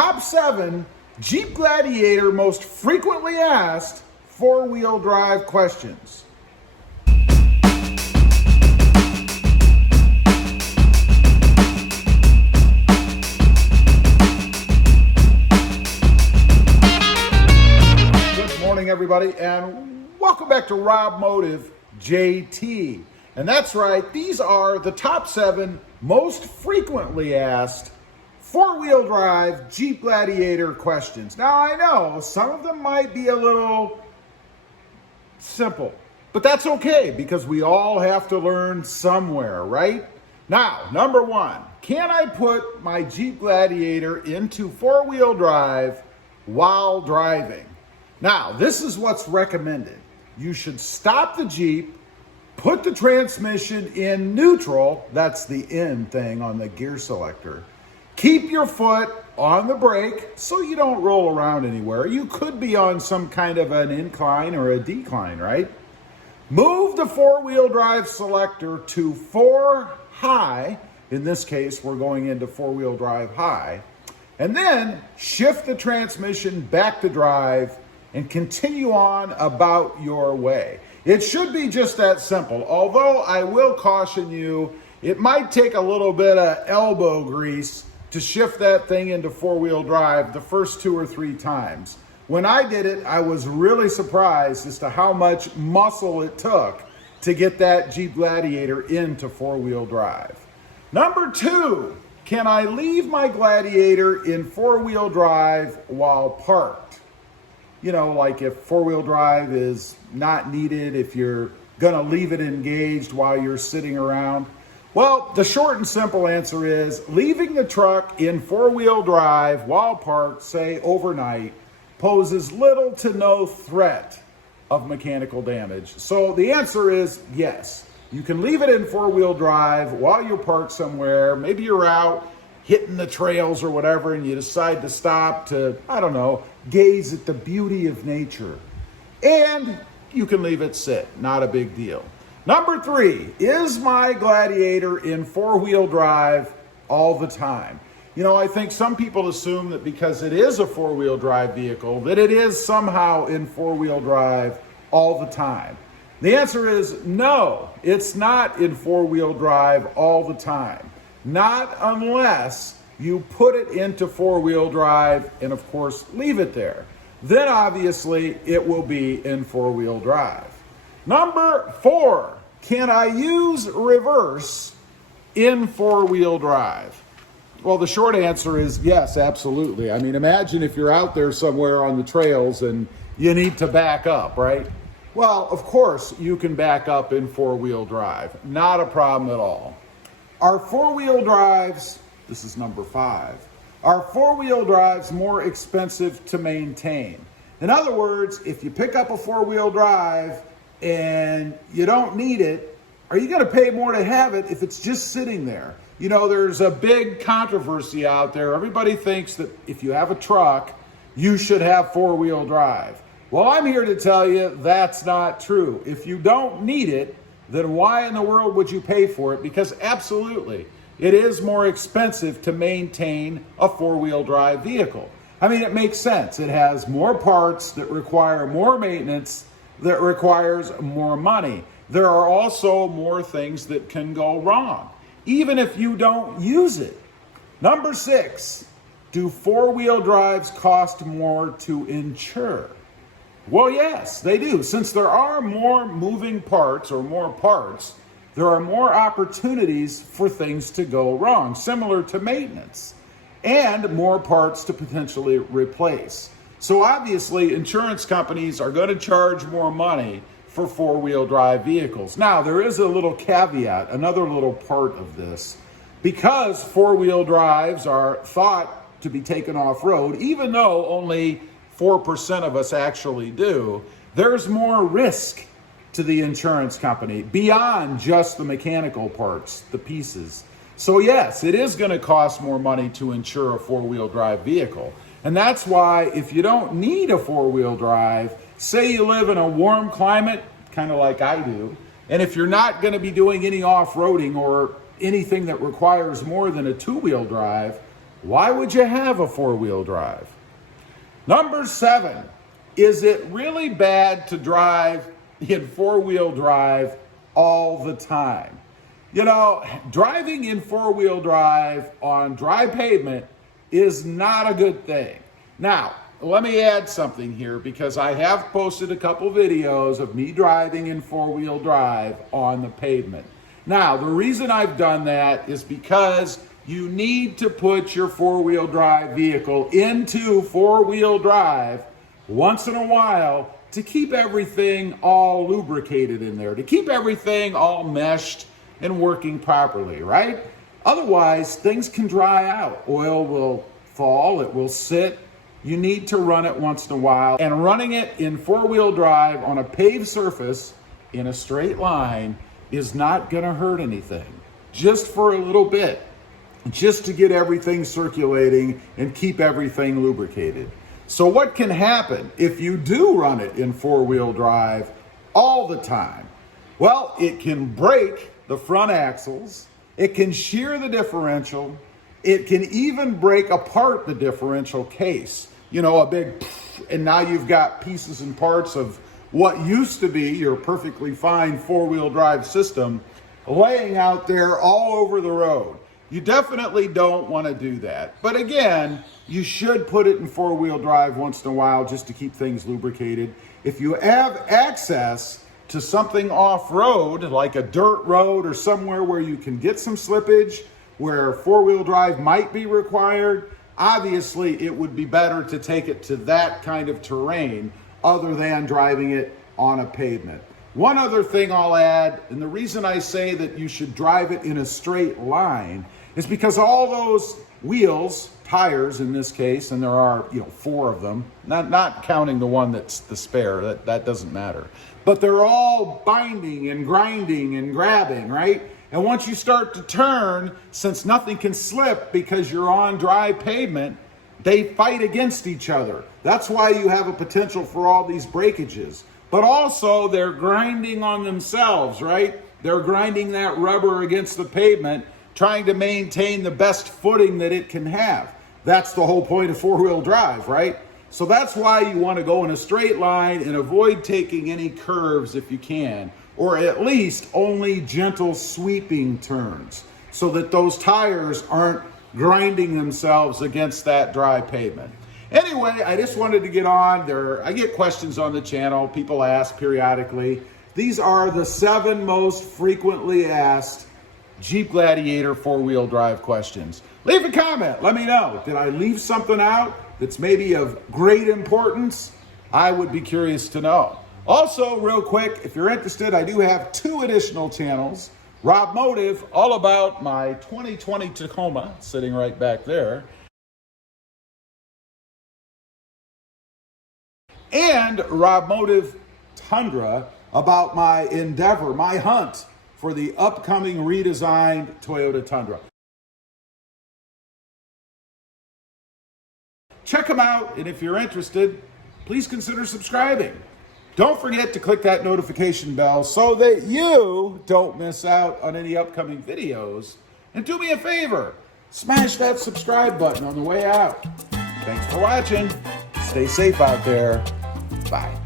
Top 7 Jeep Gladiator most frequently asked four-wheel drive questions. Good morning, everybody, and welcome back to Rob Motive JT. And that's right, these are the top 7 most frequently asked four-wheel drive Jeep Gladiator questions. Now, I know some of them might be a little simple, but that's okay because we all have to learn somewhere, right? Now, number 1, can I put my Jeep Gladiator into four-wheel drive while driving? Now, this is what's recommended. You should stop the Jeep, put the transmission in neutral, that's the in thing on the gear selector. Keep your foot on the brake so you don't roll around anywhere. You could be on some kind of an incline or a decline, right? Move the four-wheel drive selector to 4 high. In this case, we're going into four-wheel drive high. And then shift the transmission back to drive and continue on about your way. It should be just that simple, although I will caution you, it might take a little bit of elbow grease to shift that thing into four-wheel drive the first 2 or 3 times. When I did it, I was really surprised as to how much muscle it took to get that Jeep Gladiator into four-wheel drive. Number 2, can I leave my Gladiator in four-wheel drive while parked? You know, like if four-wheel drive is not needed, if you're gonna leave it engaged while you're sitting around. Well, the short and simple answer is leaving the truck in four-wheel drive while parked, say overnight, poses little to no threat of mechanical damage. So the answer is yes. You can leave it in four-wheel drive while you're parked somewhere. Maybe you're out hitting the trails or whatever and you decide to stop to, I don't know, gaze at the beauty of nature. And you can leave it sit, not a big deal. Number 3, is my Gladiator in four-wheel drive all the time? You know, I think some people assume that because it is a four-wheel drive vehicle, that it is somehow in four-wheel drive all the time. The answer is no, it's not in four-wheel drive all the time. Not unless you put it into four-wheel drive and, of course, leave it there. Then, obviously, it will be in four-wheel drive. Number 4, can I use reverse in four-wheel drive? Well, the short answer is yes, absolutely. I mean, imagine if you're out there somewhere on the trails and you need to back up, right? Well, of course, you can back up in four-wheel drive. Not a problem at all. Are four-wheel drives, this is number 5, are four-wheel drives more expensive to maintain? In other words, if you pick up a four-wheel drive and you don't need it, are you going to pay more to have it if it's just sitting there? You know, there's a big controversy out there. Everybody thinks that if you have a truck, you should have four-wheel drive. Well, I'm here to tell you that's not true. If you don't need it, then why in the world would you pay for it? Because absolutely, it is more expensive to maintain a four-wheel drive vehicle. I mean, it makes sense. It has more parts that require more maintenance, that requires more money. There are also more things that can go wrong, even if you don't use it. Number 6, do four-wheel drives cost more to insure? Well, yes, they do. Since there are more moving parts or more parts, there are more opportunities for things to go wrong, similar to maintenance, and more parts to potentially replace. So obviously, insurance companies are going to charge more money for four-wheel drive vehicles. Now, there is a little caveat, another little part of this. Because four-wheel drives are thought to be taken off-road, even though only 4% of us actually do, there's more risk to the insurance company beyond just the mechanical parts, the pieces. So yes, it is going to cost more money to insure a four-wheel drive vehicle. And that's why if you don't need a four-wheel drive, say you live in a warm climate, kind of like I do, and if you're not going to be doing any off-roading or anything that requires more than a two-wheel drive, Why would you have a four-wheel drive? Number 7, is it really bad to drive in four-wheel drive all the time? You know, driving in four-wheel drive on dry pavement is not a good thing. Now, let me add something here because I have posted a couple videos of me driving in four-wheel drive on the pavement. Now, the reason I've done that is because you need to put your four-wheel drive vehicle into four-wheel drive once in a while to keep everything all lubricated in there, to keep everything all meshed and working properly, right? Otherwise, things can dry out. Oil will fall, it will sit. You need to run it once in a while. And running it in four-wheel drive on a paved surface in a straight line is not gonna hurt anything. Just for a little bit, just to get everything circulating and keep everything lubricated. So what can happen if you do run it in four-wheel drive all the time? Well, it can break the front axles, it can shear the differential, it can even break apart the differential case. You know, a big, and now you've got pieces and parts of what used to be your perfectly fine four-wheel drive system laying out there all over the road. You definitely don't want to do that. But again, you should put it in four-wheel drive once in a while just to keep things lubricated. If you have access to something off-road, like a dirt road or somewhere where you can get some slippage, where four-wheel drive might be required, obviously it would be better to take it to that kind of terrain other than driving it on a pavement. One other thing I'll add, and the reason I say that you should drive it in a straight line is because all those wheels, tires in this case, and there are 4 of them, not counting the one that's the spare, that doesn't matter, but they're all binding and grinding and grabbing, right? And once you start to turn, since nothing can slip because you're on dry pavement, they fight against each other. That's why you have a potential for all these breakages. But also they're grinding on themselves, right? They're grinding that rubber against the pavement, trying to maintain the best footing that it can have. That's the whole point of four-wheel drive, right? So that's why you want to go in a straight line and avoid taking any curves if you can, or at least only gentle sweeping turns so that those tires aren't grinding themselves against that dry pavement. Anyway, I just wanted to get on there. I get questions on the channel. People ask periodically. These are the 7 most frequently asked Jeep Gladiator four-wheel drive questions. Leave a comment. Let me know. Did I leave something out that's maybe of great importance? I would be curious to know. Also, real quick, if you're interested, I do have 2 additional channels. Rob Motive, all about my 2020 Tacoma, sitting right back there. And Rob Motive Tundra, about my endeavor, my hunt for the upcoming redesigned Toyota Tundra. Check them out, and if you're interested, please consider subscribing. Don't forget to click that notification bell so that you don't miss out on any upcoming videos. And do me a favor, smash that subscribe button on the way out. Thanks for watching. Stay safe out there. Bye.